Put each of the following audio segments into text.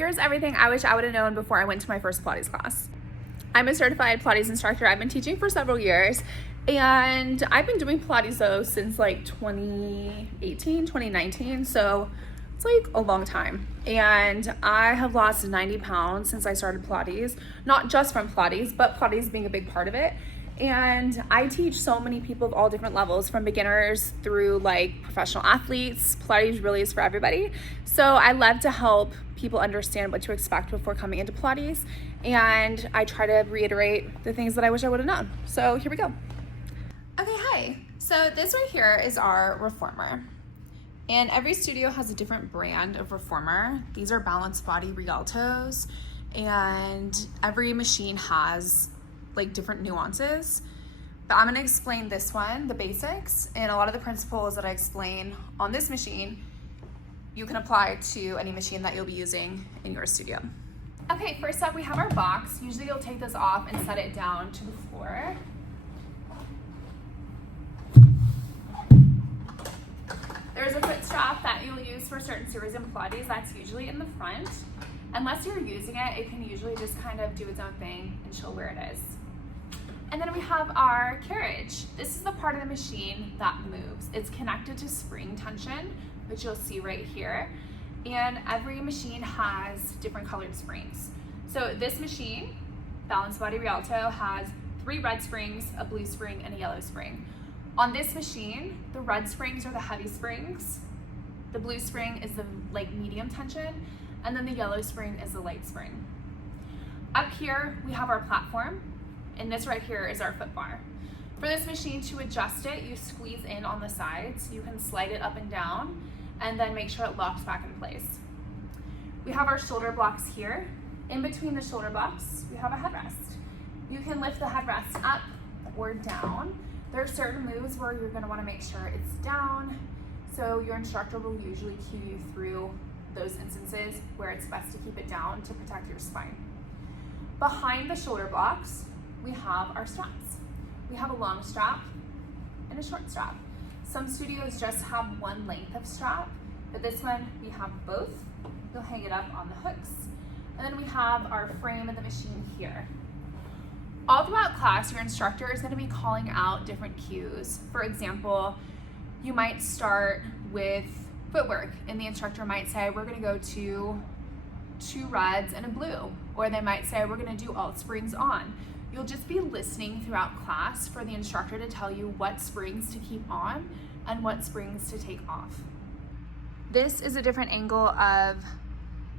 Here's everything I wish I would have known before I went to my first Pilates class. I'm a certified Pilates instructor. I've been teaching for several years, and I've been doing Pilates though since like 2018, 2019, so it's like a long time. And I have lost 90 pounds since I started Pilates, not just from Pilates, but Pilates being a big part of it. And I teach so many people of all different levels, from beginners through like professional athletes. Pilates really is for everybody. So I love to help people understand what to expect before coming into Pilates. And I try to reiterate the things that I wish I would have known. So here we go. Okay, hi. So this right here is our reformer. And every studio has a different brand of reformer. These are balanced body Rialtos. And every machine has like different nuances, but I'm gonna explain this one, the basics, and a lot of the principles that I explain on this machine you can apply to any machine that you'll be using in your studio. Okay, first up we have our box. Usually you'll take this off and set it down to the floor. There's a foot strap that you'll use for certain series in Pilates that's usually in the front. Unless you're using it, it can usually just kind of do its own thing and show where it is. And then we have our carriage. This is the part of the machine that moves. It's connected to spring tension, which you'll see right here. And every machine has different colored springs. So this machine, Balanced Body Rialto, has 3 red springs, a blue spring, and a yellow spring. On this machine, the red springs are the heavy springs, the blue spring is the like medium tension, and then the yellow spring is the light spring. Up here, we have our platform. And this right here is our foot bar. For this machine, to adjust it, you squeeze in on the sides. You can slide it up and down and then make sure it locks back in place. We have our shoulder blocks here. In between the shoulder blocks, we have a headrest. You can lift the headrest up or down. There are certain moves where you're gonna wanna make sure it's down. So your instructor will usually cue you through those instances where it's best to keep it down to protect your spine. Behind the shoulder blocks, we have our straps. We have a long strap and a short strap. Some studios just have one length of strap, but this one we have both. You'll hang it up on the hooks. And then we have our frame of the machine here. All throughout class, your instructor is going to be calling out different cues. For example, you might start with footwork, and the instructor might say, we're going to go to 2 reds and a blue. Or they might say, we're going to do all springs on. You'll just be listening throughout class for the instructor to tell you what springs to keep on and what springs to take off. This is a different angle of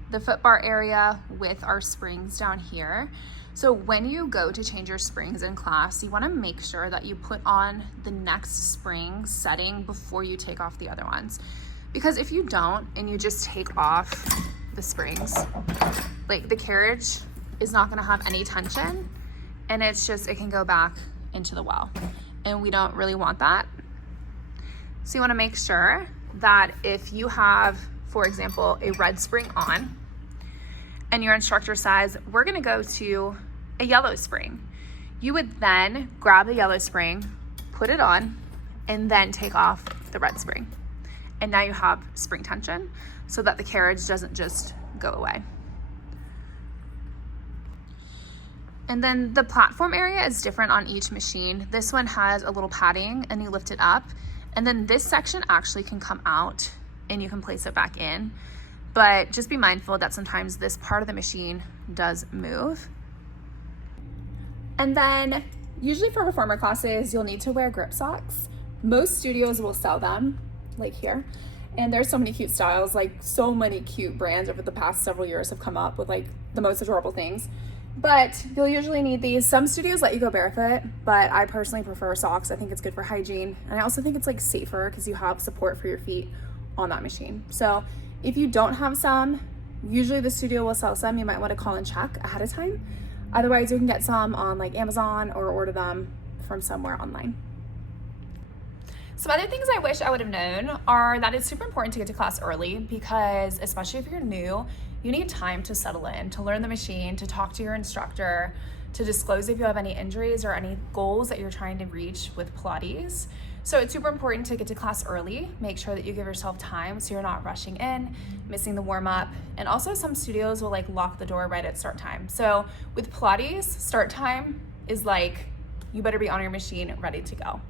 the foot bar area with our springs down here. So when you go to change your springs in class, you want to make sure that you put on the next spring setting before you take off the other ones. Because if you don't and you just take off the springs, like the carriage is not going to have any tension. And it can go back into the well. And we don't really want that. So you wanna make sure that if you have, for example, a red spring on, and your instructor says, we're gonna go to a yellow spring, you would then grab the yellow spring, put it on, and then take off the red spring. And now you have spring tension so that the carriage doesn't just go away. And then the platform area is different on each machine. This one has a little padding and you lift it up. And then this section actually can come out and you can place it back in. But just be mindful that sometimes this part of the machine does move. And then usually for reformer classes, you'll need to wear grip socks. Most studios will sell them, like here. And there's so many cute styles, like so many cute brands over the past several years have come up with like the most adorable things. But you'll usually need these. Some studios let you go barefoot, but I personally prefer socks. I think it's good for hygiene. And I also think it's like safer because you have support for your feet on that machine. So if you don't have some, usually the studio will sell some. You might want to call and check ahead of time. Otherwise, you can get some on like Amazon or order them from somewhere online. Some other things I wish I would have known are that it's super important to get to class early because especially if you're new, you need time to settle in, to learn the machine, to talk to your instructor, to disclose if you have any injuries or any goals that you're trying to reach with Pilates. So it's super important to get to class early. Make sure that you give yourself time so you're not rushing in, missing the warm up. And also some studios will like lock the door right at start time. So with Pilates, start time is like, you better be on your machine ready to go.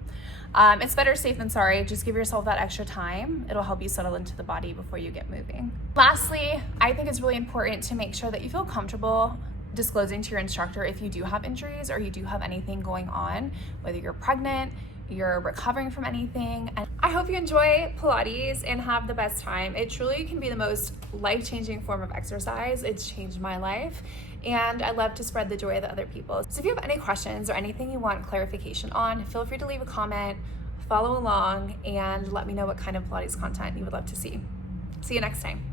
It's better safe than sorry. Just give yourself that extra time. It'll help you settle into the body before you get moving. Lastly, I think it's really important to make sure that you feel comfortable disclosing to your instructor if you do have injuries or you do have anything going on, whether you're pregnant, you're recovering from anything. And I hope you enjoy Pilates and have the best time. It truly can be the most life-changing form of exercise. It's changed my life, and I love to spread the joy to other people. So if you have any questions or anything you want clarification on, feel free to leave a comment, follow along, and let me know what kind of Pilates content you would love to see. See you next time.